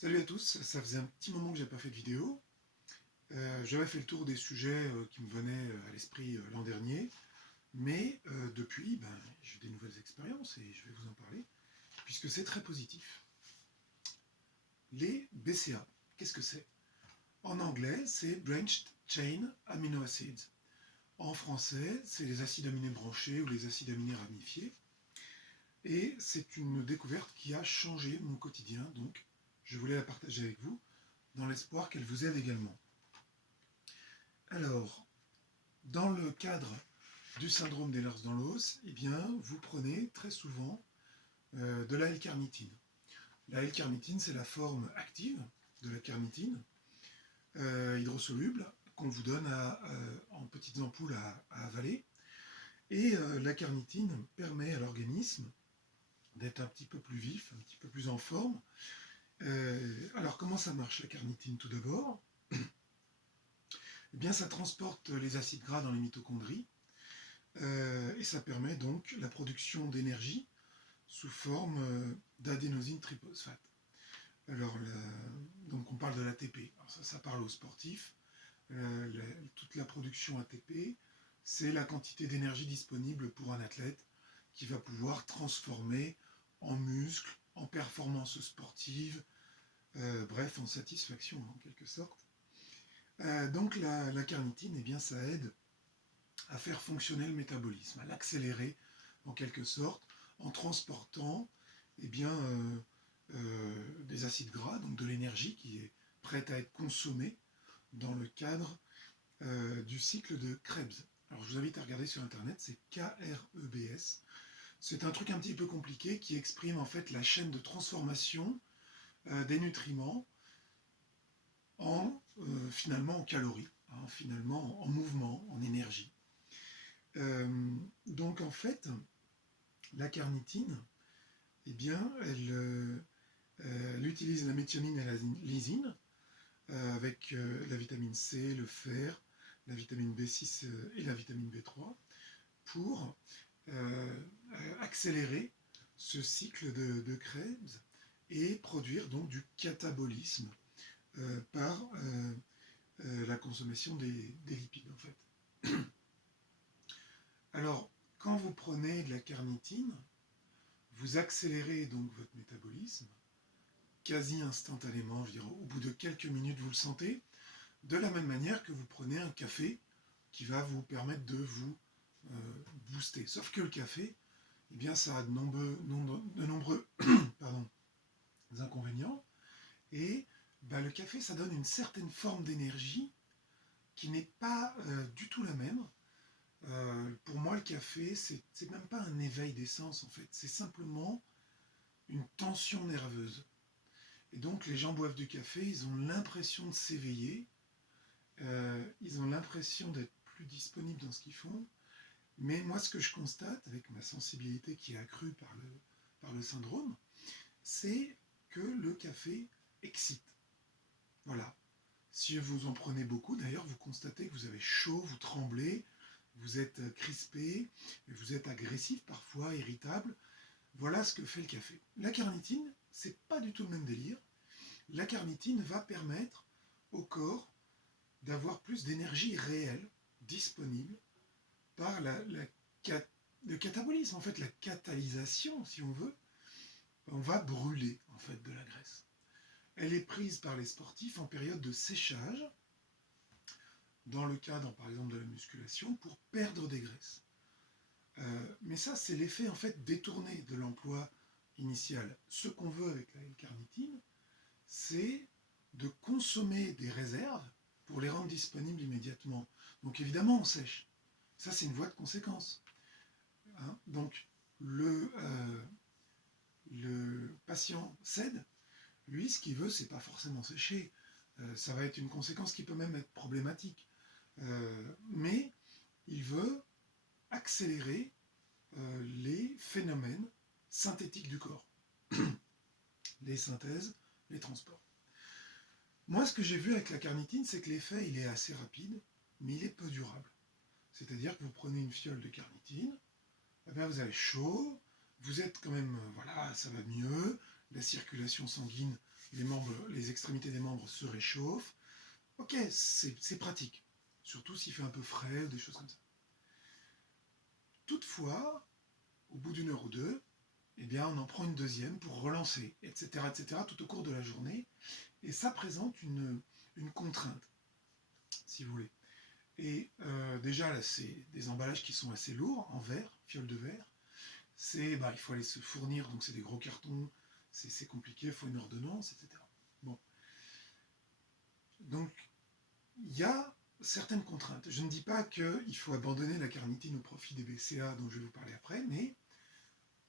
Salut à tous, ça faisait un petit moment que j'ai pas fait de vidéo. J'avais fait le tour des sujets qui me venaient à l'esprit l'an dernier, mais depuis, j'ai des nouvelles expériences et je vais vous en parler, puisque c'est très positif. Les BCA, qu'est-ce que c'est? En anglais, c'est Branched Chain Amino Acids. En français, c'est les acides aminés branchés ou les acides aminés ramifiés. Et c'est une découverte qui a changé mon quotidien, donc je voulais la partager avec vous, dans l'espoir qu'elle vous aide également. Alors, dans le cadre du syndrome d'Ehlers-Danlos, eh bien, vous prenez très souvent de la L-carnitine. La L-carnitine, c'est la forme active de la carnitine, hydrosoluble, qu'on vous donne en petites ampoules à avaler. Et la carnitine permet à l'organisme d'être un petit peu plus vif, un petit peu plus en forme. Alors, comment ça marche la carnitine tout d'abord? Eh bien, ça transporte les acides gras dans les mitochondries et ça permet donc la production d'énergie sous forme d'adénosine triphosphate. Alors, donc on parle de l'ATP. Alors ça parle aux sportifs. Toute la production ATP, c'est la quantité d'énergie disponible pour un athlète qui va pouvoir transformer en muscle, en performance sportive, bref, en satisfaction en quelque sorte. Donc la carnitine, eh bien, ça aide à faire fonctionner le métabolisme, à l'accélérer en quelque sorte, en transportant des acides gras, donc de l'énergie qui est prête à être consommée dans le cadre du cycle de Krebs. Alors je vous invite à regarder sur internet, c'est KREBS. C'est un truc un petit peu compliqué qui exprime en fait la chaîne de transformation des nutriments finalement en calories, finalement en mouvement, en énergie. Donc en fait, la carnitine, eh bien, elle utilise la méthionine et la lysine avec la vitamine C, le fer, la vitamine B6 et la vitamine B3 pour accélérer ce cycle de Krebs et produire donc du catabolisme par la consommation des lipides en fait. Alors, quand vous prenez de la carnitine, vous accélérez donc votre métabolisme quasi instantanément, je dirais, au bout de quelques minutes vous le sentez, de la même manière que vous prenez un café qui va vous permettre de vous booster. Sauf que le café, eh bien, ça a de nombreux inconvénients, et le café, ça donne une certaine forme d'énergie qui n'est pas du tout la même. Pour moi, le café, c'est même pas un éveil des sens, en fait. C'est simplement une tension nerveuse. Et donc, les gens boivent du café, ils ont l'impression de s'éveiller, ils ont l'impression d'être plus disponibles dans ce qu'ils font. Mais moi, ce que je constate, avec ma sensibilité qui est accrue par le syndrome, c'est que le café excite. Voilà. Si vous en prenez beaucoup, d'ailleurs, vous constatez que vous avez chaud, vous tremblez, vous êtes crispé, vous êtes agressif parfois, irritable. Voilà ce que fait le café. La carnitine, c'est pas du tout le même délire. La carnitine va permettre au corps d'avoir plus d'énergie réelle disponible par le catabolisme, en fait la catalysation, si on veut. On va brûler en fait de la graisse. Elle est prise par les sportifs en période de séchage, dans le cadre par exemple de la musculation, pour perdre des graisses. Mais ça, c'est l'effet en fait détourné de l'emploi initial. Ce qu'on veut avec la L-carnitine, c'est de consommer des réserves pour les rendre disponibles immédiatement. Donc évidemment, on sèche. Ça, c'est une voie de conséquence. Donc le patient cède. Lui, ce qu'il veut, c'est pas forcément sécher. Ça va être une conséquence qui peut même être problématique. Mais il veut accélérer les phénomènes synthétiques du corps. Les synthèses, les transports. Moi, ce que j'ai vu avec la carnitine, c'est que l'effet, il est assez rapide, mais il est peu durable. C'est-à-dire que vous prenez une fiole de carnitine, eh bien vous avez chaud, vous êtes quand même, voilà, ça va mieux, la circulation sanguine les extrémités des membres se réchauffent. Ok, c'est pratique, surtout s'il fait un peu frais ou des choses comme ça. Toutefois, au bout d'une heure ou deux, eh bien, on en prend une deuxième pour relancer, etc., tout au cours de la journée. Et ça présente une contrainte, si vous voulez. Et déjà, là, c'est des emballages qui sont assez lourds, en verre, fiole de verre. Il faut aller se fournir, donc c'est des gros cartons, c'est compliqué, il faut une ordonnance, etc. Bon. Donc, il y a certaines contraintes. Je ne dis pas qu'il faut abandonner la carnitine au profit des BCA dont je vais vous parler après, mais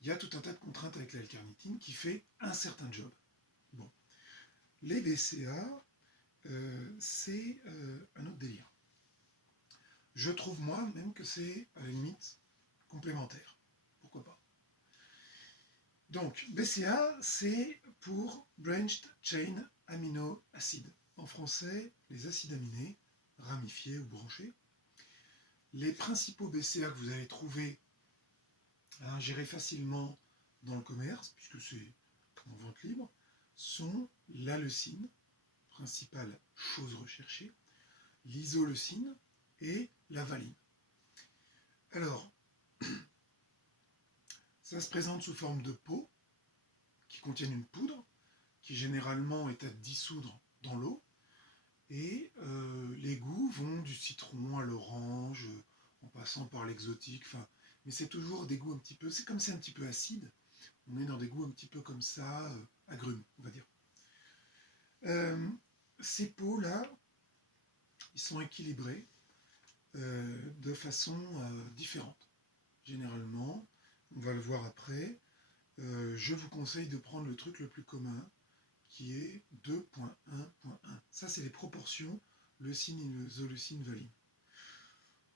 il y a tout un tas de contraintes avec la L-carnitine qui fait un certain job. Bon. Les BCA, c'est un autre délire. Je trouve moi même que c'est à la limite complémentaire. Pourquoi pas? Donc, BCA, c'est pour Branched Chain Amino Acid. En français, les acides aminés, ramifiés ou branchés. Les principaux BCA que vous allez trouver à ingérer facilement dans le commerce, puisque c'est en vente libre, sont la leucine, principale chose recherchée, l'isoleucine et la valine. Alors, ça se présente sous forme de pots qui contiennent une poudre qui généralement est à dissoudre dans l'eau, et les goûts vont du citron à l'orange, en passant par l'exotique, mais c'est toujours des goûts un petit peu, c'est comme c'est un petit peu acide, on est dans des goûts un petit peu comme ça, agrumes, on va dire. Ces pots-là, ils sont équilibrés de façon différente. Généralement, on va le voir après, je vous conseille de prendre le truc le plus commun, qui est 2.1.1. Ça, c'est les proportions leucine, isoleucine, valine.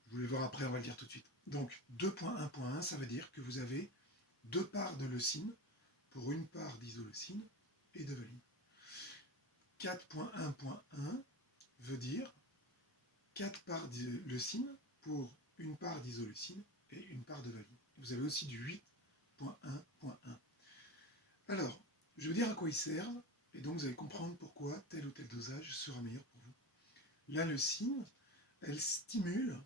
Je vais le voir après, on va le dire tout de suite. Donc, 2.1.1, ça veut dire que vous avez 2 parts de leucine pour une part d'isoleucine et de valine. 4.1.1 veut dire 4 parts de leucine pour une part d'isoleucine et une part de valine. Vous avez aussi du 8.1.1. Alors, je veux dire à quoi il sert, et donc vous allez comprendre pourquoi tel ou tel dosage sera meilleur pour vous. La leucine, elle stimule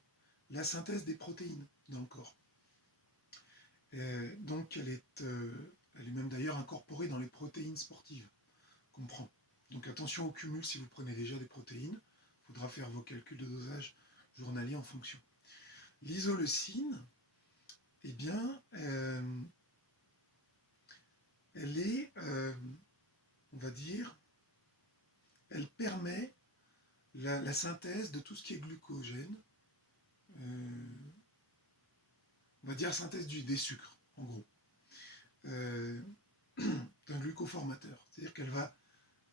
la synthèse des protéines dans le corps. Donc elle est même d'ailleurs incorporée dans les protéines sportives qu'on prend. Donc attention au cumul si vous prenez déjà des protéines, il faudra faire vos calculs de dosage journalier en fonction. L'isoleucine, eh bien, elle est, on va dire, elle permet la synthèse de tout ce qui est glucogène, on va dire synthèse des sucres, en gros, d'un glucoformateur. C'est-à-dire qu'elle va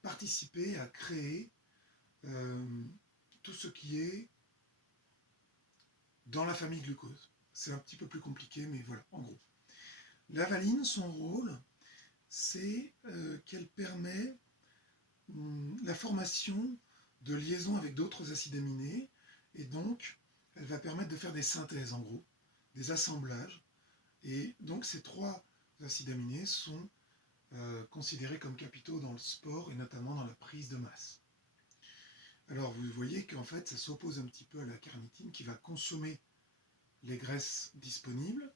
participer à créer tout ce qui est dans la famille glucose. C'est un petit peu plus compliqué, mais voilà, en gros. La valine, son rôle, c'est qu'elle permet la formation de liaisons avec d'autres acides aminés, et donc elle va permettre de faire des synthèses, en gros, des assemblages, et donc ces 3 acides aminés sont considérés comme capitaux dans le sport, et notamment dans la prise de masse. Alors vous voyez qu'en fait ça s'oppose un petit peu à la carnitine qui va consommer les graisses disponibles,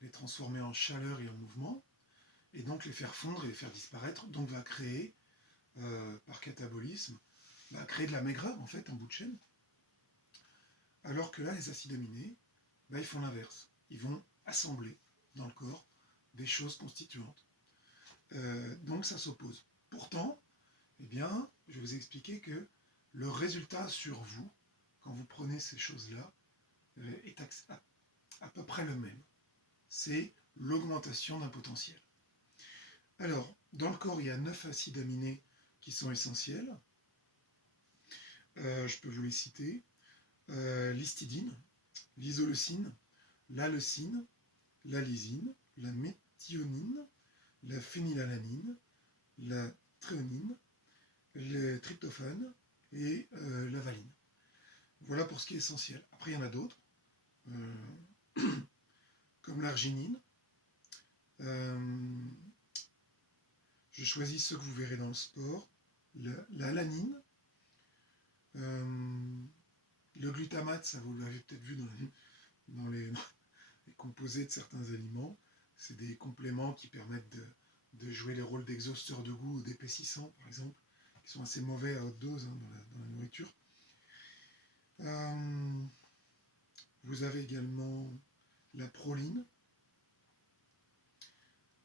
les transformer en chaleur et en mouvement, et donc les faire fondre et les faire disparaître, donc va créer, par catabolisme, va créer de la maigreur en fait en bout de chaîne, alors que là les acides aminés, ils font l'inverse, ils vont assembler dans le corps des choses constituantes. Donc ça s'oppose. Pourtant, eh bien, je vais vous expliquer que le résultat sur vous, quand vous prenez ces choses-là, est à peu près le même. C'est l'augmentation d'un potentiel. Alors, dans le corps, il y a 9 acides aminés qui sont essentiels. Je peux vous les citer. L'histidine, l'isoleucine, la leucine, la lysine, la méthionine, la phénylalanine, la thréonine, le tryptophane et la valine. Voilà pour ce qui est essentiel. Après, il y en a d'autres, comme l'arginine, Je choisis ceux que vous verrez dans le sport. L'alanine, le glutamate, ça vous l'avez peut-être vu dans les composés de certains aliments. C'est des compléments qui permettent de jouer les rôles d'exhausteur de goût ou d'épaississant, par exemple, qui sont assez mauvais à haute dose dans la nourriture. Vous avez également la proline,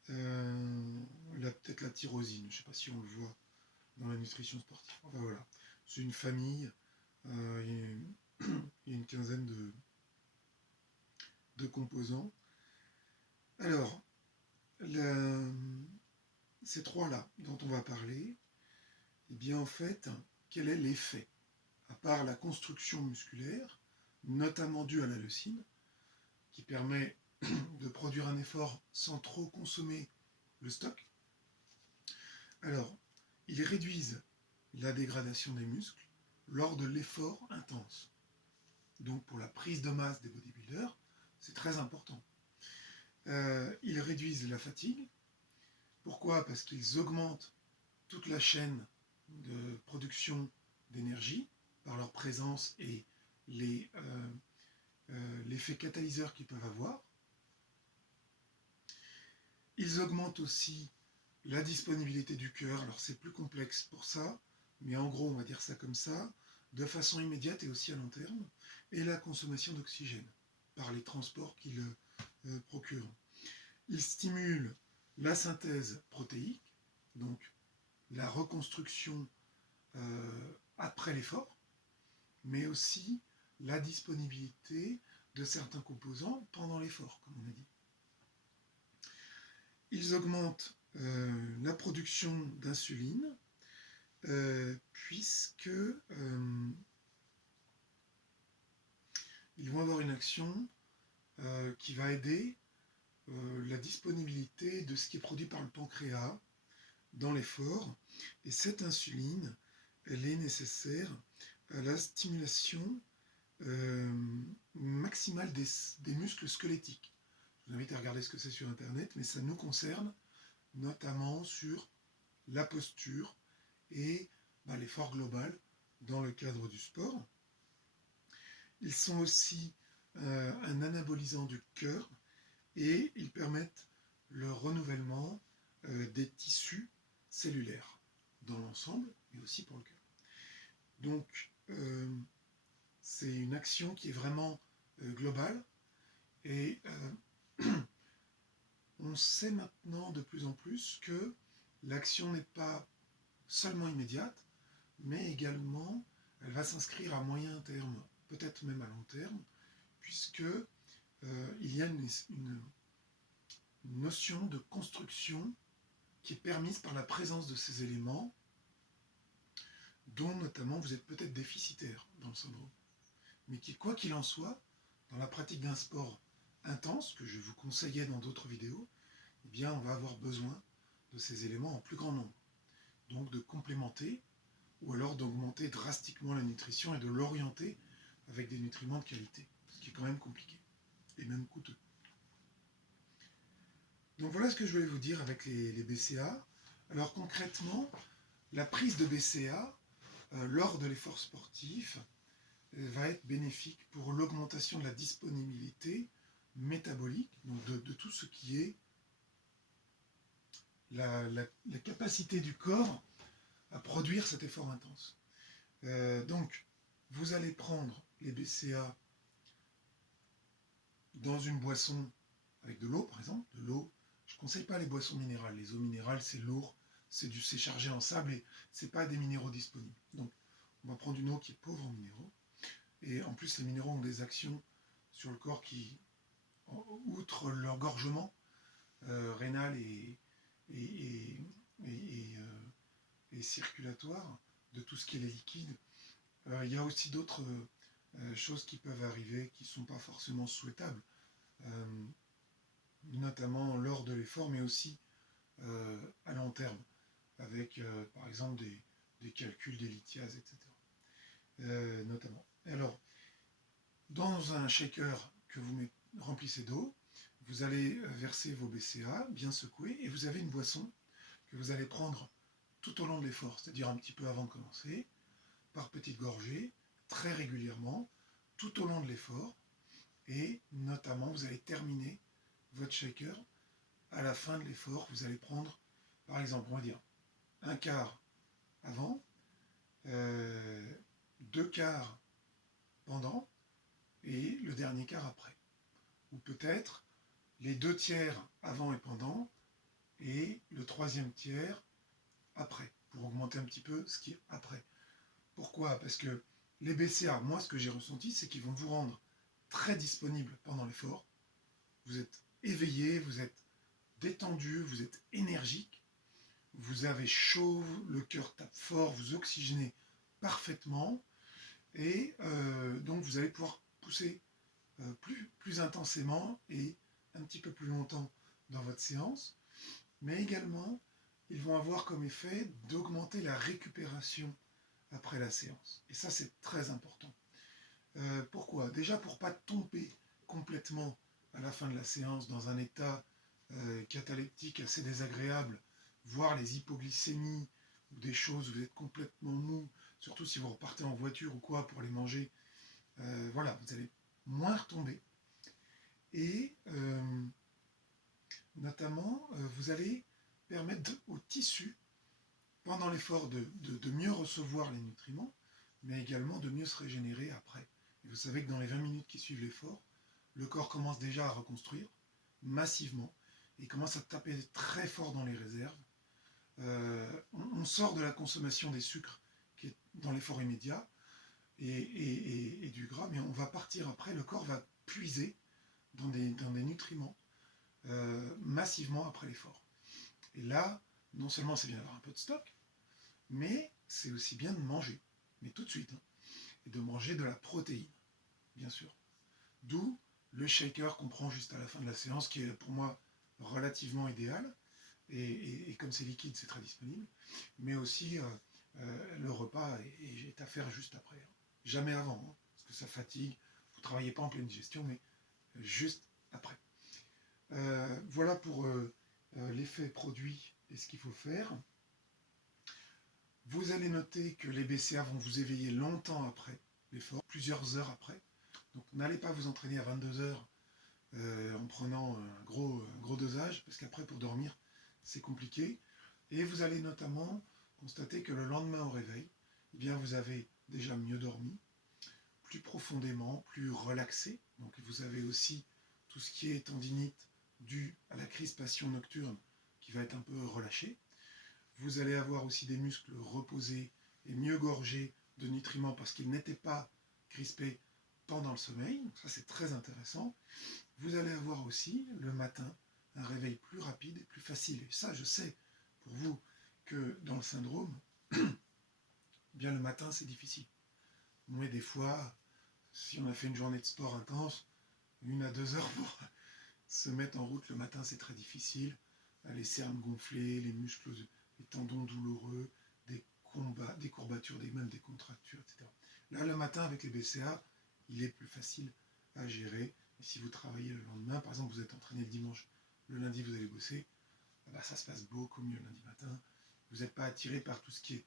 peut-être la tyrosine, je ne sais pas si on le voit dans la nutrition sportive. Enfin voilà, c'est une famille, il y a une quinzaine de composants. Alors, ces trois-là dont on va parler, eh bien en fait, quel est l'effet? À part la construction musculaire, notamment due à la leucine, qui permet de produire un effort sans trop consommer le stock. Alors, ils réduisent la dégradation des muscles lors de l'effort intense. Donc pour la prise de masse des bodybuilders, c'est très important. Ils réduisent la fatigue. Pourquoi? Parce qu'ils augmentent toute la chaîne de production d'énergie par leur présence et l'effet catalyseur qu'ils peuvent avoir. Ils augmentent aussi la disponibilité du cœur. Alors c'est plus complexe pour ça, mais en gros on va dire ça comme ça, de façon immédiate et aussi à long terme, et la consommation d'oxygène par les transports qu'ils procurent. Ils stimulent la synthèse protéique, donc la reconstruction après l'effort, mais aussi la disponibilité de certains composants pendant l'effort, comme on a dit. Ils augmentent la production d'insuline, puisque ils vont avoir une action qui va aider la disponibilité de ce qui est produit par le pancréas dans l'effort. Et cette insuline, elle est nécessaire à la stimulation maximale des muscles squelettiques. Je vous invite à regarder ce que c'est sur Internet, mais ça nous concerne notamment sur la posture et l'effort global dans le cadre du sport. Ils sont aussi un anabolisant du cœur et ils permettent le renouvellement des tissus cellulaires dans l'ensemble, mais aussi pour le cœur. Donc, c'est une action qui est vraiment globale et on sait maintenant de plus en plus que l'action n'est pas seulement immédiate, mais également elle va s'inscrire à moyen terme, peut-être même à long terme, puisque il y a une notion de construction qui est permise par la présence de ces éléments, dont notamment vous êtes peut-être déficitaire dans le syndrome, mais qui, quoi qu'il en soit, dans la pratique d'un sport intense, que je vous conseillais dans d'autres vidéos, eh bien on va avoir besoin de ces éléments en plus grand nombre. Donc de complémenter, ou alors d'augmenter drastiquement la nutrition et de l'orienter avec des nutriments de qualité, ce qui est quand même compliqué, et même coûteux. Donc voilà ce que je voulais vous dire avec les BCA. Alors concrètement, la prise de BCA lors de l'effort sportif va être bénéfique pour l'augmentation de la disponibilité métabolique, donc de tout ce qui est la capacité du corps à produire cet effort intense. Donc, vous allez prendre les BCA dans une boisson avec de l'eau, par exemple. De l'eau, je ne conseille pas les boissons minérales. Les eaux minérales, c'est lourd, c'est chargé en sable et ce n'est pas des minéraux disponibles. Donc, on va prendre une eau qui est pauvre en minéraux. Et en plus, les minéraux ont des actions sur le corps qui, outre l'engorgement rénal et circulatoire de tout ce qui est les liquides, il y a aussi d'autres choses qui peuvent arriver qui ne sont pas forcément souhaitables, notamment lors de l'effort, mais aussi à long terme, avec par exemple des calculs des lithiases, etc. Notamment. Alors, dans un shaker que vous remplissez d'eau, vous allez verser vos BCA, bien secouer, et vous avez une boisson que vous allez prendre tout au long de l'effort, c'est-à-dire un petit peu avant de commencer, par petites gorgées, très régulièrement, tout au long de l'effort, et notamment vous allez terminer votre shaker à la fin de l'effort. Vous allez prendre, par exemple, on va dire un quart avant, 2 quarts pendant et le dernier quart après. Ou peut-être les 2 tiers avant et pendant et le troisième tiers après, pour augmenter un petit peu ce qui est après. Pourquoi? Parce que les BCA, moi ce que j'ai ressenti, c'est qu'ils vont vous rendre très disponible pendant l'effort. Vous êtes éveillé, vous êtes détendu, vous êtes énergique, vous avez chaud, le cœur tape fort, vous oxygénez parfaitement, et donc vous allez pouvoir pousser plus intensément et un petit peu plus longtemps dans votre séance, mais également ils vont avoir comme effet d'augmenter la récupération après la séance. Et ça, c'est très important. Pourquoi? Déjà pour ne pas tomber complètement à la fin de la séance dans un état cataleptique assez désagréable, voire les hypoglycémies ou des choses où vous êtes complètement mou, surtout si vous repartez en voiture ou quoi pour aller manger. Voilà, vous allez moins retomber. Et notamment, vous allez permettre au tissu, pendant l'effort, de mieux recevoir les nutriments, mais également de mieux se régénérer après. Et vous savez que dans les 20 minutes qui suivent l'effort, le corps commence déjà à reconstruire massivement et commence à taper très fort dans les réserves. On sort de la consommation des sucres qui est dans l'effort immédiat et du gras, mais on va partir après, le corps va puiser dans des nutriments massivement après l'effort. Et là, non seulement c'est bien d'avoir un peu de stock, mais c'est aussi bien de manger, mais tout de suite, hein, et de manger de la protéine, bien sûr. D'où le shaker qu'on prend juste à la fin de la séance, qui est pour moi relativement idéal, et comme c'est liquide, c'est très disponible, mais aussi le repas est à faire juste après, hein. Jamais avant, hein, parce que ça fatigue, vous ne travaillez pas en pleine digestion, mais juste après. Voilà pour l'effet produit et ce qu'il faut faire. Vous allez noter que les BCA vont vous éveiller longtemps après l'effort, plusieurs heures après. Donc n'allez pas vous entraîner à 22 heures en prenant un gros dosage, parce qu'après pour dormir c'est compliqué. Et vous allez notamment constater que le lendemain au réveil, eh bien vous avez déjà mieux dormi, plus profondément, plus relaxé. Donc vous avez aussi tout ce qui est tendinite dû à la crispation nocturne qui va être un peu relâchée. Vous allez avoir aussi des muscles reposés et mieux gorgés de nutriments parce qu'ils n'étaient pas crispés pendant le sommeil. Donc ça, c'est très intéressant. Vous allez avoir aussi, le matin, un réveil plus rapide et plus facile. Et ça, je sais, pour vous, que dans le syndrome, bien le matin, c'est difficile. Mais des fois, si on a fait une journée de sport intense, 1 à 2 heures pour se mettre en route le matin, c'est très difficile. Les cernes gonflées, les muscles, les tendons douloureux, des courbatures, même des contractures, etc. Là, le matin, avec les BCA, il est plus facile à gérer. Et si vous travaillez le lendemain, par exemple, vous êtes entraîné le dimanche, le lundi, vous allez bosser, ça se passe beaucoup mieux le lundi matin. Vous n'êtes pas attiré par tout ce qui est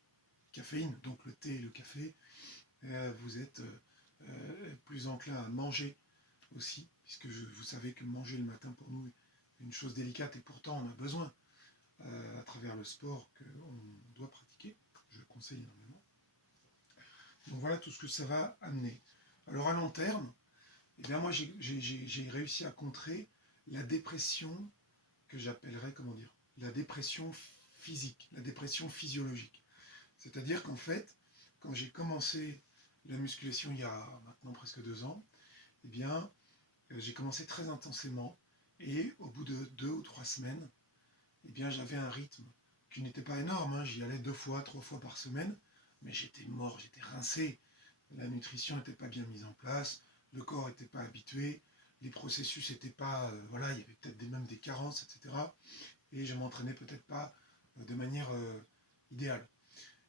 caféine, donc le thé et le café. Vous êtes plus enclin à manger aussi, puisque vous savez que manger le matin pour nous est une chose délicate, et pourtant on a besoin, à travers le sport qu'on doit pratiquer, je le conseille énormément. Donc voilà tout ce que ça va amener. Alors à long terme, eh bien moi j'ai réussi à contrer la dépression que j'appellerais, la dépression physique, la dépression physiologique. C'est-à-dire qu'en fait, quand j'ai commencé la musculation il y a maintenant presque 2 ans, eh bien j'ai commencé très intensément, et au bout de 2 ou 3 semaines, eh bien j'avais un rythme qui n'était pas énorme, hein. J'y allais 2 fois, 3 fois par semaine, mais j'étais mort, j'étais rincé, la nutrition n'était pas bien mise en place, le corps n'était pas habitué, les processus n'étaient pas, il y avait peut-être même des carences, etc. Et je ne m'entraînais peut-être pas de manière idéale.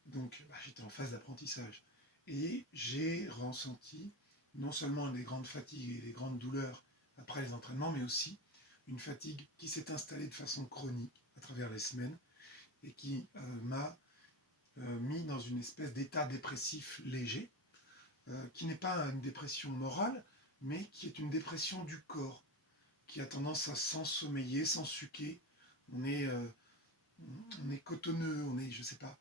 Donc j'étais en phase d'apprentissage. Et j'ai ressenti non seulement des grandes fatigues et des grandes douleurs après les entraînements, mais aussi une fatigue qui s'est installée de façon chronique à travers les semaines, et qui m'a mis dans une espèce d'état dépressif léger, qui n'est pas une dépression morale, mais qui est une dépression du corps, qui a tendance à s'ensommeiller, s'ensuquer. On est cotonneux, je sais pas,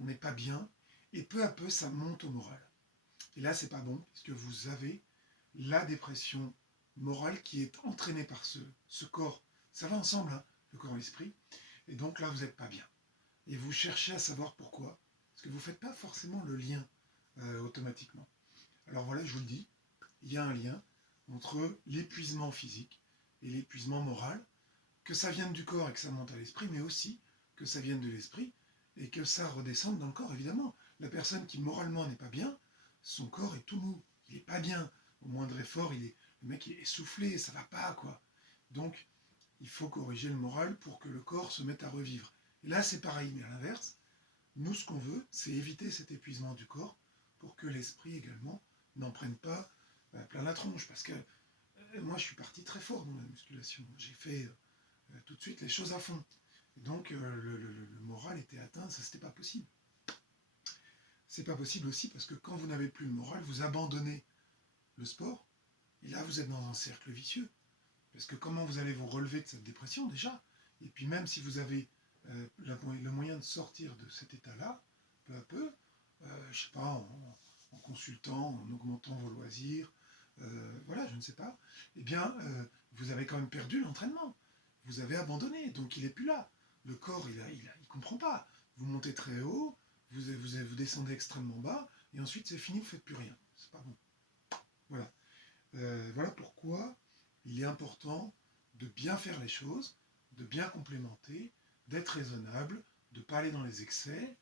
on n'est pas bien, et peu à peu ça monte au moral. Et là c'est pas bon, puisque vous avez la dépression morale qui est entraînée par ce corps. Ça va ensemble, hein, le corps et l'esprit, et donc là vous n'êtes pas bien. Et vous cherchez à savoir pourquoi, parce que vous ne faites pas forcément le lien automatiquement. Alors voilà, je vous le dis, il y a un lien entre l'épuisement physique et l'épuisement moral, que ça vienne du corps et que ça monte à l'esprit, mais aussi que ça vienne de l'esprit et que ça redescende dans le corps, évidemment. La personne qui moralement n'est pas bien, son corps est tout mou, il n'est pas bien. Au moindre effort, le mec est essoufflé, ça va pas, quoi. Donc, il faut corriger le moral pour que le corps se mette à revivre. Et là, c'est pareil, mais à l'inverse, nous, ce qu'on veut, c'est éviter cet épuisement du corps pour que l'esprit également n'en prenne pas plein la tronche. Parce que moi, je suis parti très fort dans la musculation. J'ai fait tout de suite les choses à fond. Et donc, le moral était atteint, ça, c'était pas possible. C'est pas possible aussi parce que quand vous n'avez plus le moral, vous abandonnez le sport, et là, vous êtes dans un cercle vicieux. Parce que comment vous allez vous relever de cette dépression, déjà? Et puis même si vous avez le moyen de sortir de cet état-là, peu à peu, je sais pas, en consultant, en augmentant vos loisirs, voilà, je ne sais pas, eh bien, vous avez quand même perdu l'entraînement. Vous avez abandonné, donc il n'est plus là. Le corps, il comprend pas. Vous montez très haut, vous descendez extrêmement bas, et ensuite c'est fini, vous ne faites plus rien. C'est pas bon. Voilà. Voilà pourquoi il est important de bien faire les choses, de bien complémenter, d'être raisonnable, de ne pas aller dans les excès,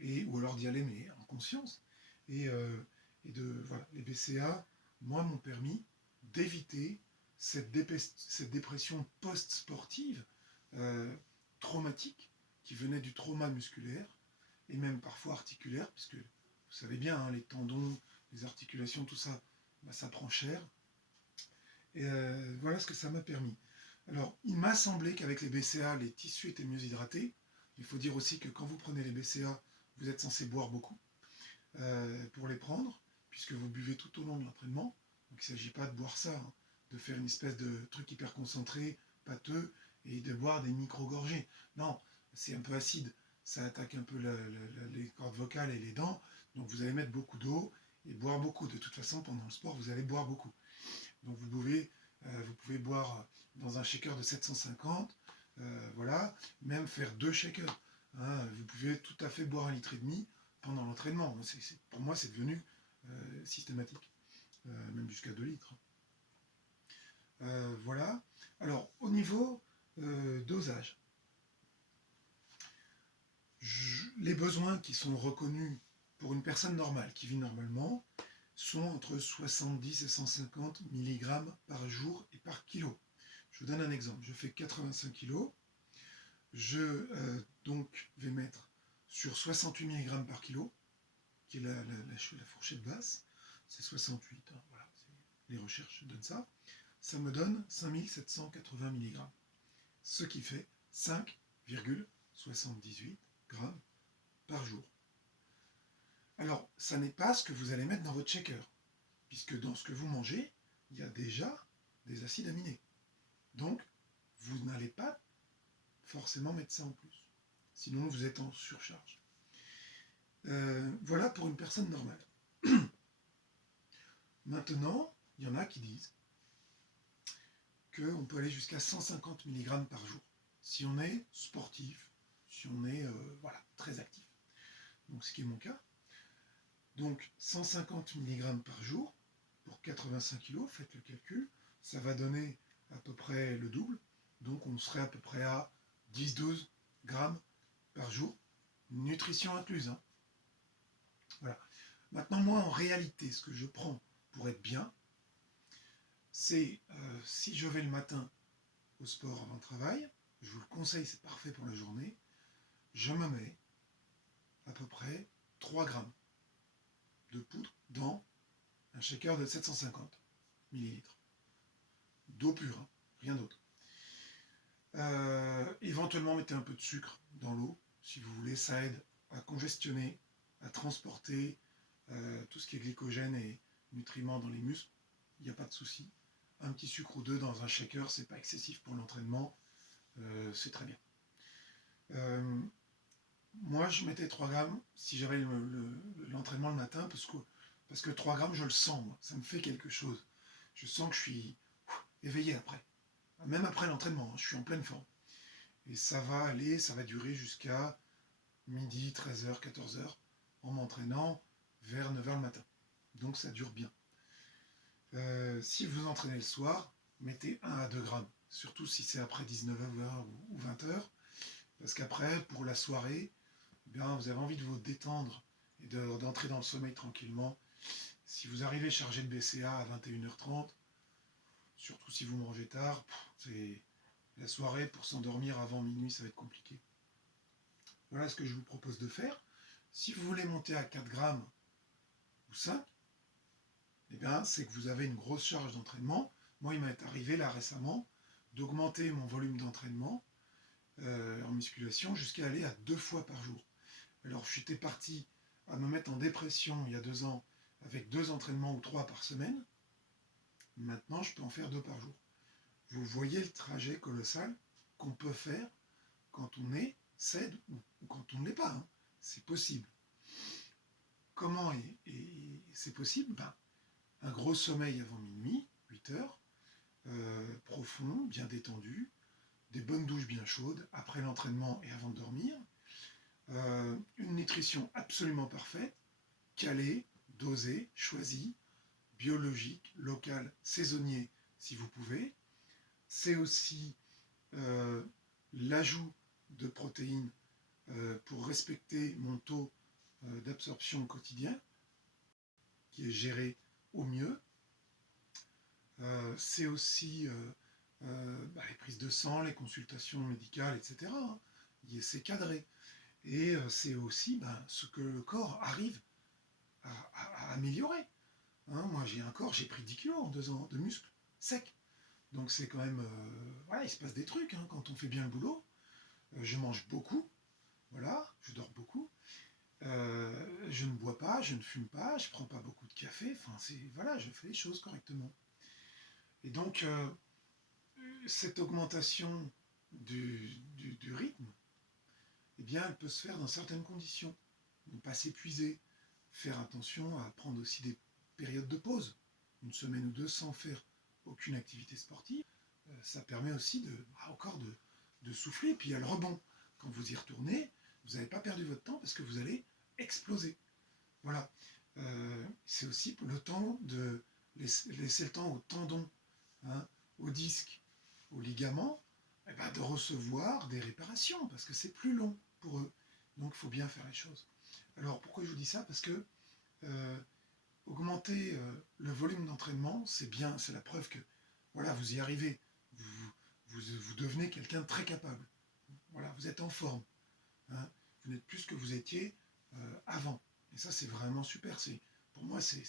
ou alors d'y aller mais en conscience. Voilà, les BCA, moi, m'ont permis d'éviter cette dépression post-sportive traumatique qui venait du trauma musculaire et même parfois articulaire, puisque vous savez bien, hein, les tendons, les articulations, tout ça, bah, ça prend cher. Et voilà ce que ça m'a permis. Alors, il m'a semblé qu'avec les BCA, les tissus étaient mieux hydratés. Il faut dire aussi que quand vous prenez les BCA, vous êtes censé boire beaucoup pour les prendre, puisque vous buvez tout au long de l'entraînement. Donc il ne s'agit pas de boire ça, hein, de faire une espèce de truc hyper concentré, pâteux, et de boire des micro-gorgées. Non, c'est un peu acide. Ça attaque un peu les cordes vocales et les dents. Donc vous allez mettre beaucoup d'eau et boire beaucoup. De toute façon, pendant le sport, vous allez boire beaucoup. Donc vous pouvez boire dans un shaker de 750, voilà, même faire 2 shakers. Hein, vous pouvez tout à fait boire 1,5 litre pendant l'entraînement. Pour moi, c'est devenu systématique, même jusqu'à 2 litres. Voilà. Alors, au niveau dosage, les besoins qui sont reconnus pour une personne normale, qui vit normalement, sont entre 70 et 150 mg par jour et par kilo. Je vous donne un exemple. Je fais 85 kg. Je donc vais mettre sur 68 mg par kilo, qui est la fourchette basse. C'est 68. Hein, voilà, les recherches donnent ça. Ça me donne 5780 mg. Ce qui fait 5,78 g par jour. Alors, ça n'est pas ce que vous allez mettre dans votre shaker, puisque dans ce que vous mangez, il y a déjà des acides aminés. Donc, vous n'allez pas forcément mettre ça en plus. Sinon, vous êtes en surcharge. Voilà pour une personne normale. Maintenant, il y en a qui disent qu'on peut aller jusqu'à 150 mg par jour, si on est sportif, si on est voilà, très actif. Donc, ce qui est mon cas. Donc 150 mg par jour pour 85 kg, faites le calcul, ça va donner à peu près le double, donc on serait à peu près à 10-12 grammes par jour, nutrition incluse. Hein. Voilà. Maintenant, moi, en réalité, ce que je prends pour être bien, c'est si je vais le matin au sport avant le travail, je vous le conseille, c'est parfait pour la journée, je me mets à peu près 3 grammes de poudre dans un shaker de 750 ml d'eau pure, hein, rien d'autre. Éventuellement mettez un peu de sucre dans l'eau si vous voulez, ça aide à congestionner, à transporter tout ce qui est glycogène et nutriments dans les muscles. Il n'y a pas de souci. Un petit sucre ou deux dans un shaker, c'est pas excessif pour l'entraînement, c'est très bien. Moi, je mettais 3 grammes si j'avais l'entraînement le matin, parce que 3 grammes, je le sens, moi. Ça me fait quelque chose. Je sens que je suis éveillé après. Même après l'entraînement, je suis en pleine forme. Et ça va durer jusqu'à midi, 13h, 14h, en m'entraînant vers 9h le matin. Donc ça dure bien. Si vous entraînez le soir, mettez 1 à 2 grammes. Surtout si c'est après 19h ou 20h. Parce qu'après, pour la soirée, eh bien, vous avez envie de vous détendre et d'entrer dans le sommeil tranquillement. Si vous arrivez chargé de BCA à 21h30, surtout si vous mangez tard, c'est la soirée pour s'endormir avant minuit, ça va être compliqué. Voilà ce que je vous propose de faire. Si vous voulez monter à 4 grammes ou 5, eh bien, c'est que vous avez une grosse charge d'entraînement. Moi, il m'est arrivé là récemment d'augmenter mon volume d'entraînement en musculation jusqu'à aller à 2 fois par jour. Alors, j'étais parti à me mettre en dépression il y a 2 ans avec 2 entraînements ou 3 par semaine. Maintenant, je peux en faire 2 par jour. Vous voyez le trajet colossal qu'on peut faire quand on est SAID ou quand on ne l'est pas. Hein. C'est possible. Comment c'est possible? Un gros sommeil avant minuit, 8 heures, profond, bien détendu, des bonnes douches bien chaudes après l'entraînement et avant de dormir, une nutrition absolument parfaite, calée, dosée, choisie, biologique, locale, saisonnier si vous pouvez. C'est aussi l'ajout de protéines pour respecter mon taux d'absorption quotidien, qui est géré au mieux. C'est aussi les prises de sang, les consultations médicales, etc. Hein. C'est cadré. Et c'est aussi ce que le corps arrive à améliorer. Hein, moi, j'ai pris 10 kilos en 2 ans de muscles secs. Donc c'est quand même... il se passe des trucs hein, quand on fait bien le boulot. Je mange beaucoup, voilà, je dors beaucoup. Je ne bois pas, je ne fume pas, je ne prends pas beaucoup de café. Enfin, je fais les choses correctement. Et donc, cette augmentation du rythme, eh bien, elle peut se faire dans certaines conditions. Ne pas s'épuiser, faire attention à prendre aussi des périodes de pause, 1 semaine ou 2 sans faire aucune activité sportive. Ça permet aussi de souffler. Puis il y a le rebond. Quand vous y retournez, vous n'avez pas perdu votre temps parce que vous allez exploser. Voilà. C'est aussi le temps de laisser le temps aux tendons, hein, aux disques, aux ligaments, de recevoir des réparations parce que c'est plus long pour eux. Donc il faut bien faire les choses. Alors pourquoi je vous dis ça? Parce que augmenter le volume d'entraînement, c'est bien, c'est la preuve que voilà, vous y arrivez, vous devenez quelqu'un de très capable. Voilà, vous êtes en forme. Hein, vous n'êtes plus ce que vous étiez avant. Et ça, c'est vraiment super. Pour moi, c'est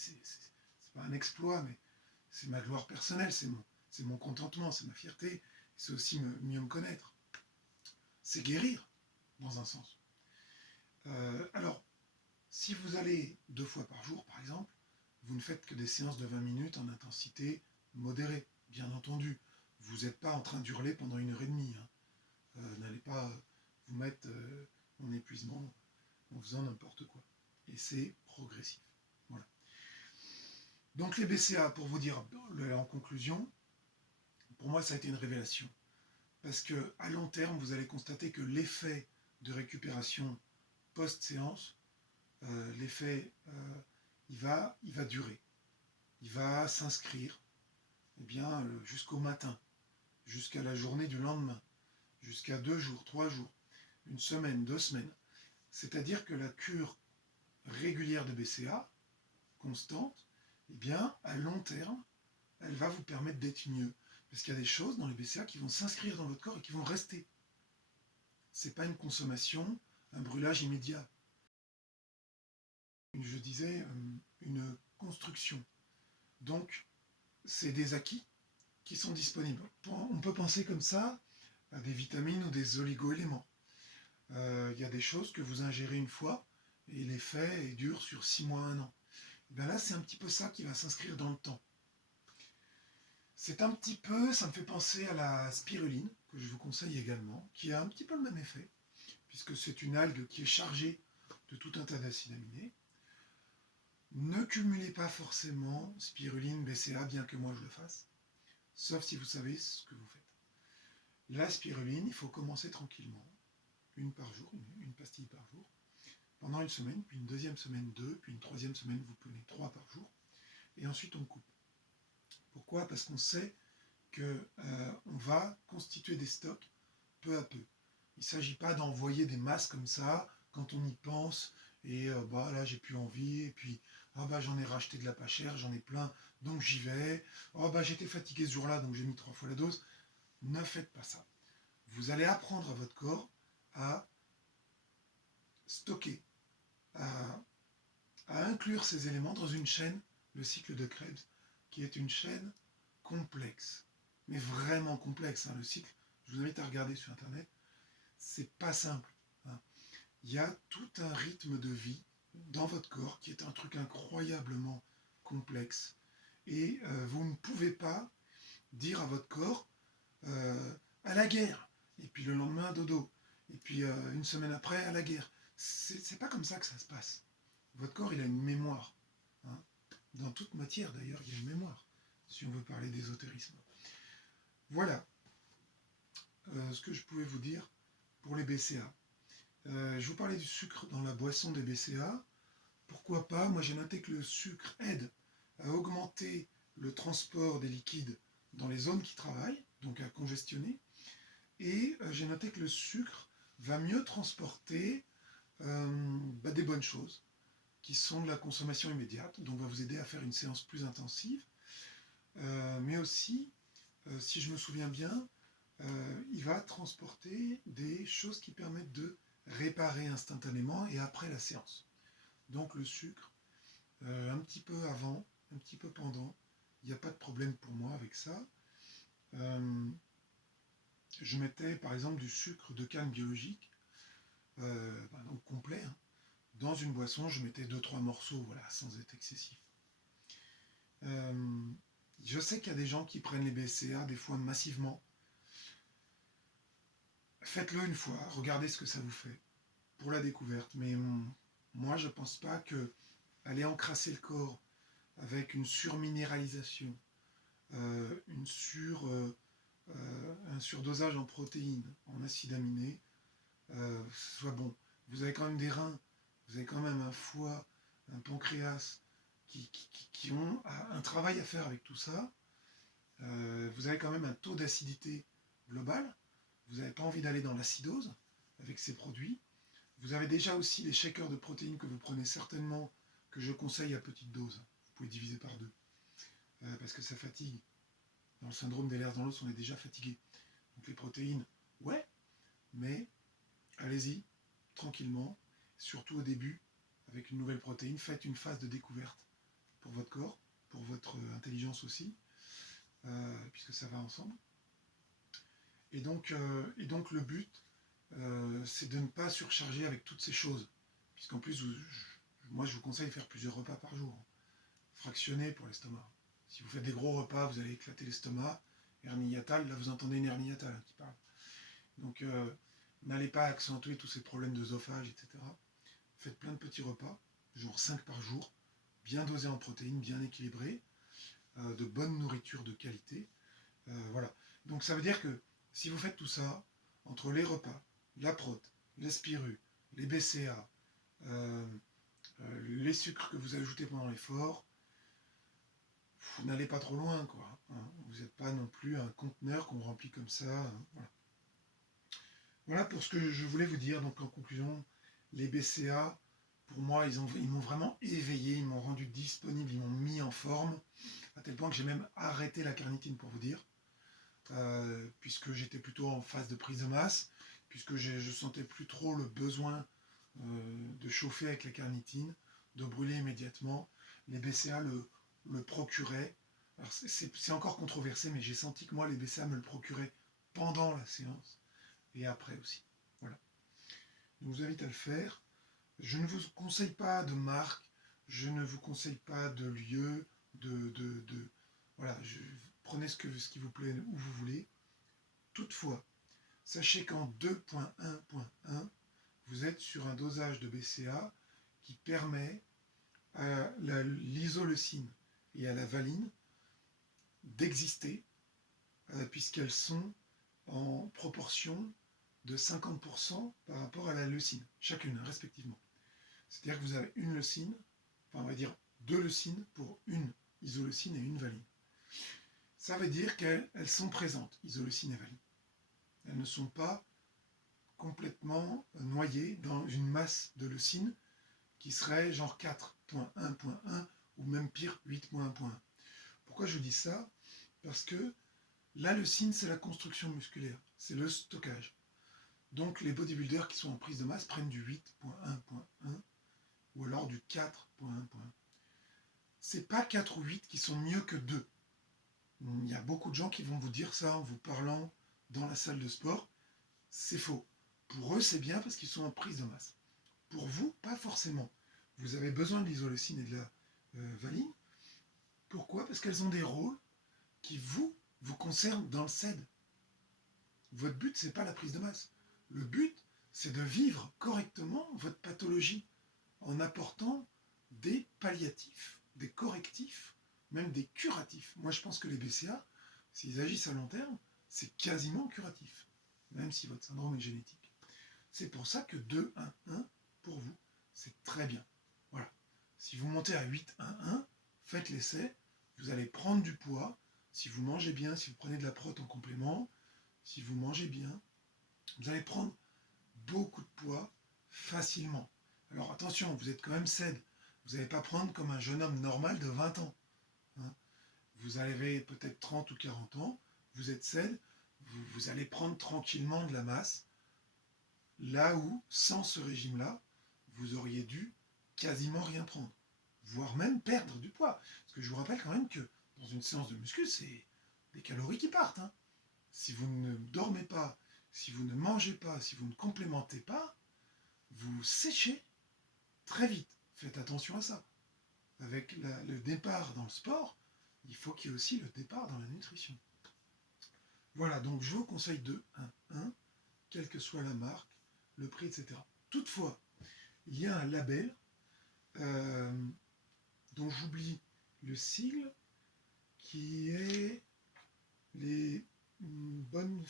pas un exploit, mais c'est ma gloire personnelle, c'est mon contentement, c'est ma fierté, c'est aussi mieux me connaître. C'est guérir, dans un sens. Alors, si vous allez 2 fois par jour, par exemple, vous ne faites que des séances de 20 minutes en intensité modérée, bien entendu. Vous n'êtes pas en train d'hurler pendant 1h30. Hein. N'allez pas vous mettre en épuisement en faisant n'importe quoi. Et c'est progressif. Voilà. Donc les BCA, pour vous dire en conclusion, pour moi ça a été une révélation. Parce qu'à long terme, vous allez constater que l'effet de récupération post-séance, l'effet, il va durer. Il va s'inscrire jusqu'au matin, jusqu'à la journée du lendemain, jusqu'à 2 jours, 3 jours, 1 semaine, 2 semaines. C'est-à-dire que la cure régulière de BCA, constante, à long terme, elle va vous permettre d'être mieux. Parce qu'il y a des choses dans les BCA qui vont s'inscrire dans votre corps et qui vont rester. Ce n'est pas une consommation, un brûlage immédiat. Je disais, une construction. Donc, c'est des acquis qui sont disponibles. On peut penser comme ça à des vitamines ou des oligo-éléments. Il y a des choses que vous ingérez une fois et l'effet dure sur 6 mois, 1 an. Et bien là, c'est un petit peu ça qui va s'inscrire dans le temps. C'est un petit peu, ça me fait penser à la spiruline, que je vous conseille également, qui a un petit peu le même effet, puisque c'est une algue qui est chargée de tout un tas d'acides aminés. Ne cumulez pas forcément spiruline, BCA, bien que moi je le fasse, sauf si vous savez ce que vous faites. La spiruline, il faut commencer tranquillement, une par jour, une pastille par jour, pendant une semaine, puis une deuxième semaine 2, puis une troisième semaine vous prenez 3 par jour, et ensuite on coupe. Pourquoi? Parce qu'on sait qu'on va constituer des stocks peu à peu. Il ne s'agit pas d'envoyer des masses comme ça quand on y pense, et bah là j'ai plus envie, et puis ah bah j'en ai racheté de la pas chère, j'en ai plein, donc j'y vais. Oh bah j'étais fatigué ce jour-là, donc j'ai mis 3 fois la dose. Ne faites pas ça. Vous allez apprendre à votre corps à stocker, à, à inclure ces éléments dans une chaîne, le cycle de Krebs, qui est une chaîne complexe, mais vraiment complexe. Hein, le cycle, je vous invite à regarder sur Internet, c'est pas simple. Hein. Il y a tout un rythme de vie dans votre corps qui est un truc incroyablement complexe. Et vous ne pouvez pas dire à votre corps à la guerre, et puis le lendemain dodo, et puis une semaine après à la guerre. C'est pas comme ça que ça se passe. Votre corps, il a une mémoire. Hein. Dans toute matière, d'ailleurs, il y a une mémoire, si on veut parler d'ésotérisme. Voilà ce que je pouvais vous dire pour les BCA. Je vous parlais du sucre dans la boisson des BCA. Pourquoi pas? Moi, j'ai noté que le sucre aide à augmenter le transport des liquides dans les zones qui travaillent, donc à congestionner. Et j'ai noté que le sucre va mieux transporter des bonnes choses, qui sont de la consommation immédiate, donc va vous aider à faire une séance plus intensive. Mais aussi, si je me souviens bien, il va transporter des choses qui permettent de réparer instantanément et après la séance. Donc le sucre, un petit peu avant, un petit peu pendant, il n'y a pas de problème pour moi avec ça. Je mettais par exemple du sucre de canne biologique, donc complet, hein. Dans une boisson, je mettais 2-3 morceaux, voilà, sans être excessif. Je sais qu'il y a des gens qui prennent les BCA des fois massivement. Faites-le une fois, regardez ce que ça vous fait pour la découverte. Mais moi, je ne pense pas que aller encrasser le corps avec une surminéralisation, un surdosage en protéines, en acides aminés, soit bon. Vous avez quand même des reins, vous avez quand même un foie, un pancréas qui ont un travail à faire avec tout ça. Vous avez quand même un taux d'acidité global. Vous n'avez pas envie d'aller dans l'acidose avec ces produits. Vous avez déjà aussi les shakers de protéines que vous prenez certainement, que je conseille à petite dose. Vous pouvez diviser par 2. Parce que ça fatigue. Dans le syndrome des Ehlers-Danlos, on est déjà fatigué. Donc les protéines, ouais, mais allez-y, tranquillement, surtout au début, avec une nouvelle protéine, faites une phase de découverte pour votre corps, pour votre intelligence aussi, puisque ça va ensemble. Et donc le but, c'est de ne pas surcharger avec toutes ces choses, puisqu'en plus, moi je vous conseille de faire plusieurs repas par jour, hein. Fractionnés pour l'estomac. Si vous faites des gros repas, vous allez éclater l'estomac, hernie hiatale, là vous entendez une hernie hiatale qui parle. Donc n'allez pas accentuer tous ces problèmes d'œsophage, etc. Faites plein de petits repas, genre 5 par jour, bien dosés en protéines, bien équilibrés, de bonne nourriture de qualité. Voilà. Donc ça veut dire que si vous faites tout ça, entre les repas, la prot, les spiru, les BCA, les sucres que vous ajoutez pendant l'effort, vous n'allez pas trop loin, quoi. Hein. Vous n'êtes pas non plus un conteneur qu'on remplit comme ça. Hein. Voilà. Voilà pour ce que je voulais vous dire. Donc en conclusion, les BCA, pour moi, ils m'ont vraiment éveillé, ils m'ont rendu disponible, ils m'ont mis en forme, à tel point que j'ai même arrêté la carnitine, pour vous dire, puisque j'étais plutôt en phase de prise de masse, puisque je sentais plus trop le besoin de chauffer avec la carnitine, de brûler immédiatement. Les BCA le procuraient. Alors c'est encore controversé, mais j'ai senti que moi, les BCA me le procuraient pendant la séance et après aussi. Voilà. Donc je vous invite à le faire. Je ne vous conseille pas de marque, je ne vous conseille pas de lieu, voilà, prenez ce qui vous plaît où vous voulez. Toutefois, sachez qu'en 2.1.1, vous êtes sur un dosage de BCA qui permet à l'isoleucine et à la valine d'exister, puisqu'elles sont en proportion de 50% par rapport à la leucine, chacune, respectivement. C'est-à-dire que vous avez une leucine, enfin on va dire 2 leucines pour une isoleucine et une valine. Ça veut dire qu'elles sont présentes, isoleucine et valine. Elles ne sont pas complètement noyées dans une masse de leucine qui serait genre 4.1.1 ou même pire 8.1.1. Pourquoi je vous dis ça? Parce que la leucine, c'est la construction musculaire, c'est le stockage. Donc les bodybuilders qui sont en prise de masse prennent du 8.1.1 ou alors du 4.1.1. C'est pas 4 ou 8 qui sont mieux que 2. Il y a beaucoup de gens qui vont vous dire ça en vous parlant dans la salle de sport. C'est faux. Pour eux, c'est bien parce qu'ils sont en prise de masse. Pour vous, pas forcément. Vous avez besoin de l'isoleucine et de la valine. Pourquoi? Parce qu'elles ont des rôles qui vous concernent dans le CED. Votre but, c'est pas la prise de masse. Le but, c'est de vivre correctement votre pathologie en apportant des palliatifs, des correctifs, même des curatifs. Moi, je pense que les BCA, s'ils agissent à long terme, c'est quasiment curatif, même si votre syndrome est génétique. C'est pour ça que 2-1-1, pour vous, c'est très bien. Voilà. Si vous montez à 8-1-1, faites l'essai, vous allez prendre du poids. Si vous mangez bien, si vous prenez de la prot en complément, si vous mangez bien, vous allez prendre beaucoup de poids facilement. Alors attention, vous êtes quand même SED. Vous n'allez pas prendre comme un jeune homme normal de 20 ans. Hein. Vous avez peut-être 30 ou 40 ans, vous êtes SED, vous allez prendre tranquillement de la masse, là où, sans ce régime-là, vous auriez dû quasiment rien prendre, voire même perdre du poids. Parce que je vous rappelle quand même que dans une séance de muscu, c'est des calories qui partent. Hein. Si vous ne dormez pas, si vous ne mangez pas, si vous ne complémentez pas, vous séchez très vite. Faites attention à ça. Avec le départ dans le sport, il faut qu'il y ait aussi le départ dans la nutrition. Voilà, donc je vous conseille 2-1-1, quelle que soit la marque, le prix, etc. Toutefois, il y a un label dont j'oublie le sigle, qui est les bonnes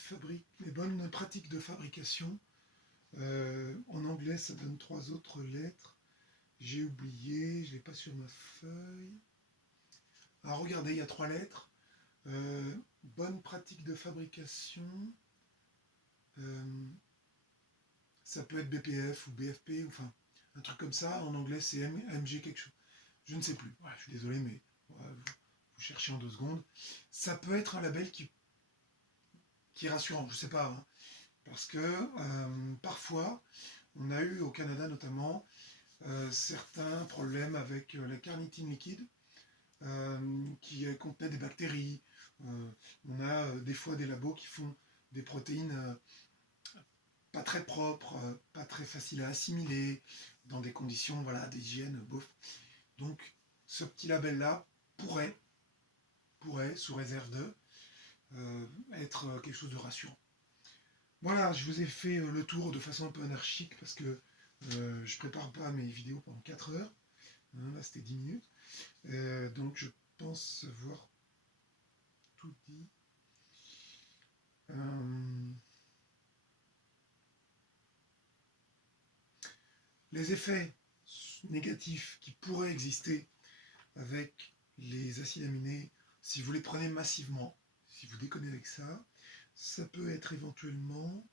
pratiques de fabrication. En anglais, ça donne 3 autres lettres. J'ai oublié, je ne l'ai pas sur ma feuille. Ah, regardez, il y a 3 lettres. Bonne pratique de fabrication. Ça peut être BPF ou BFP, enfin, un truc comme ça. En anglais, c'est MG quelque chose. Je ne sais plus. Ouais, je suis désolé, mais vous cherchez en 2 secondes. Ça peut être un label qui est rassurant, je ne sais pas. Hein, parce que parfois, on a eu au Canada notamment certains problèmes avec la carnitine liquide qui contenait des bactéries. On a des fois des labos qui font des protéines pas très propres, pas très faciles à assimiler, dans des conditions d'hygiène bof. Donc ce petit label-là pourrait, sous réserve de, être quelque chose de rassurant. Voilà, je vous ai fait le tour de façon un peu anarchique parce que je prépare pas mes vidéos pendant 4 heures. Là, c'était 10 minutes. Donc, je pense avoir tout dit. Les effets négatifs qui pourraient exister avec les acides aminés, si vous les prenez massivement, si vous déconnez avec ça, ça peut être éventuellement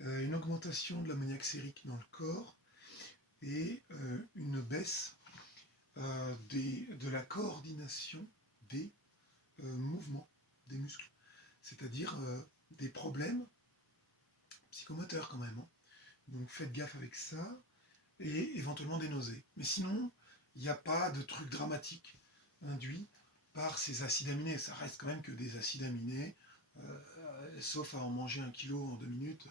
une augmentation de l'ammoniac sérique dans le corps et une baisse de la coordination des mouvements des muscles, c'est-à-dire des problèmes psychomoteurs quand même. Hein. Donc faites gaffe avec ça, et éventuellement des nausées. Mais sinon, il n'y a pas de truc dramatique induit par ces acides aminés. Ça reste quand même que des acides aminés, sauf à en manger 1 kilo en 2 minutes,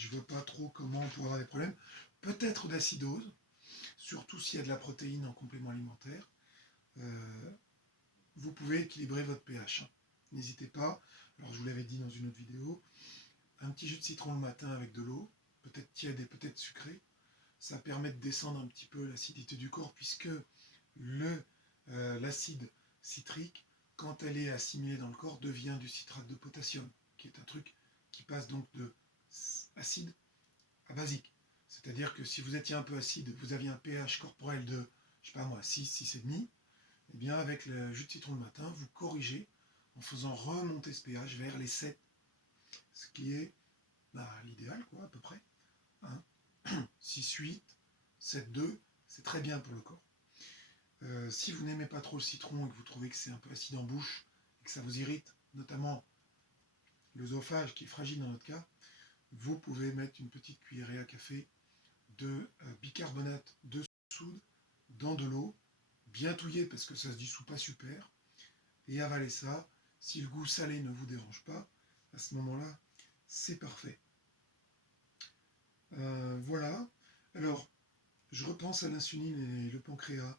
je ne vois pas trop comment on pourrait avoir des problèmes. Peut-être d'acidose, surtout s'il y a de la protéine en complément alimentaire. Vous pouvez équilibrer votre pH. N'hésitez pas. Alors je vous l'avais dit dans une autre vidéo, un petit jus de citron le matin avec de l'eau, peut-être tiède et peut-être sucrée, ça permet de descendre un petit peu l'acidité du corps, puisque l'acide citrique, quand elle est assimilée dans le corps, devient du citrate de potassium, qui est un truc qui passe donc de acide à basique. C'est-à-dire que si vous étiez un peu acide, vous aviez un pH corporel de, je sais pas moi, 6, 6,5, et bien avec le jus de citron le matin, vous corrigez en faisant remonter ce pH vers les 7, ce qui est l'idéal, quoi, à peu près. 6, 8, 7, 2, c'est très bien pour le corps. Si vous n'aimez pas trop le citron et que vous trouvez que c'est un peu acide en bouche et que ça vous irrite, notamment l'œsophage qui est fragile dans notre cas, vous pouvez mettre une petite cuillerée à café de bicarbonate de soude dans de l'eau, bien touillée parce que ça se dissout pas super, et avaler ça. Si le goût salé ne vous dérange pas, à ce moment-là, c'est parfait. Voilà. Alors, je repense à l'insuline et le pancréas.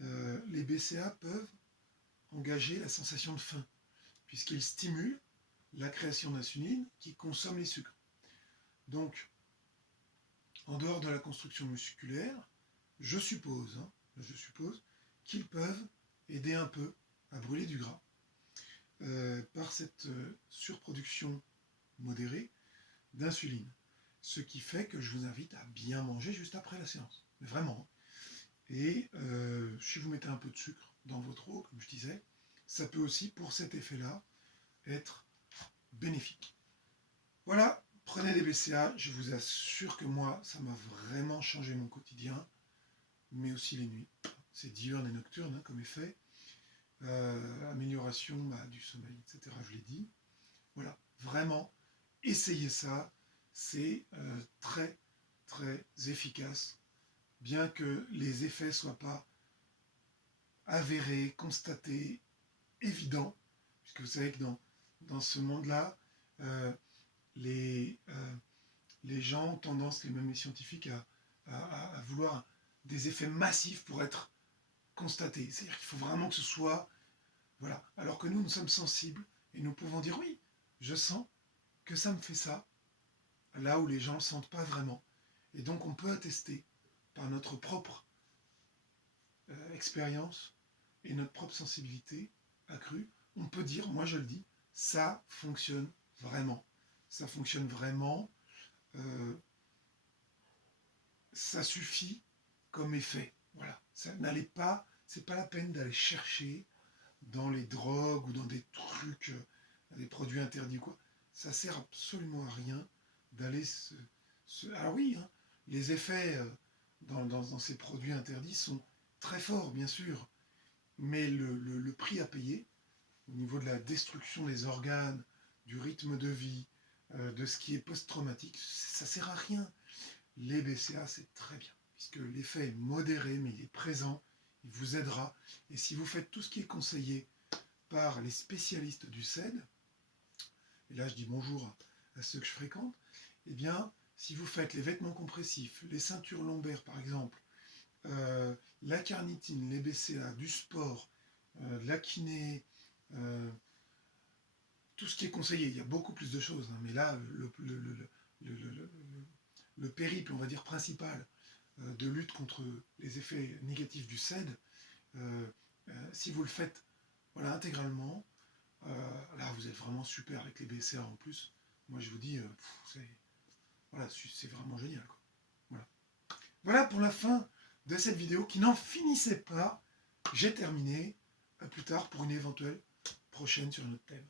Les BCA peuvent engager la sensation de faim, puisqu'ils stimulent la création d'insuline qui consomme les sucres. Donc, en dehors de la construction musculaire, je suppose qu'ils peuvent aider un peu à brûler du gras par cette surproduction modérée d'insuline. Ce qui fait que je vous invite à bien manger juste après la séance. Mais vraiment. Et si vous mettez un peu de sucre dans votre eau, comme je disais, ça peut aussi, pour cet effet-là, être bénéfique. Voilà, prenez des BCA. Je vous assure que moi, ça m'a vraiment changé mon quotidien, mais aussi les nuits. C'est diurne et nocturne comme effet. Amélioration du sommeil, etc. Je l'ai dit. Voilà, vraiment, essayez ça. C'est très, très efficace. Bien que les effets ne soient pas avérés, constatés, évidents, puisque vous savez que dans ce monde-là, les gens ont tendance, même les scientifiques, à vouloir des effets massifs pour être constatés. C'est-à-dire qu'il faut vraiment que ce soit... Voilà. Alors que nous sommes sensibles et nous pouvons dire oui, je sens que ça me fait ça, là où les gens ne le sentent pas vraiment. Et donc on peut attester par notre propre expérience et notre propre sensibilité accrue, on peut dire, moi je le dis, ça fonctionne vraiment. Ça fonctionne vraiment. Ça suffit comme effet. Voilà. N'allez pas, c'est pas la peine d'aller chercher dans les drogues ou dans des trucs, des produits interdits, quoi. Ça sert absolument à rien d'aller Alors oui, hein, les effets dans ces produits interdits sont très forts, bien sûr, mais le prix à payer, au niveau de la destruction des organes, du rythme de vie, de ce qui est post-traumatique, ça sert à rien. Les BCA, c'est très bien, puisque l'effet est modéré, mais il est présent, il vous aidera. Et si vous faites tout ce qui est conseillé par les spécialistes du CED, et là je dis bonjour à ceux que je fréquente, eh bien, si vous faites les vêtements compressifs, les ceintures lombaires par exemple, la carnitine, les BCA, du sport, de la kiné, tout ce qui est conseillé, il y a beaucoup plus de choses, hein, mais là, le périple, on va dire, principal de lutte contre les effets négatifs du CED, si vous le faites intégralement, là vous êtes vraiment super avec les BCA en plus. Moi je vous dis, c'est vraiment génial, quoi. Voilà pour la fin de cette vidéo qui n'en finissait pas. J'ai terminé. À plus tard pour une éventuelle prochaine sur un autre thème.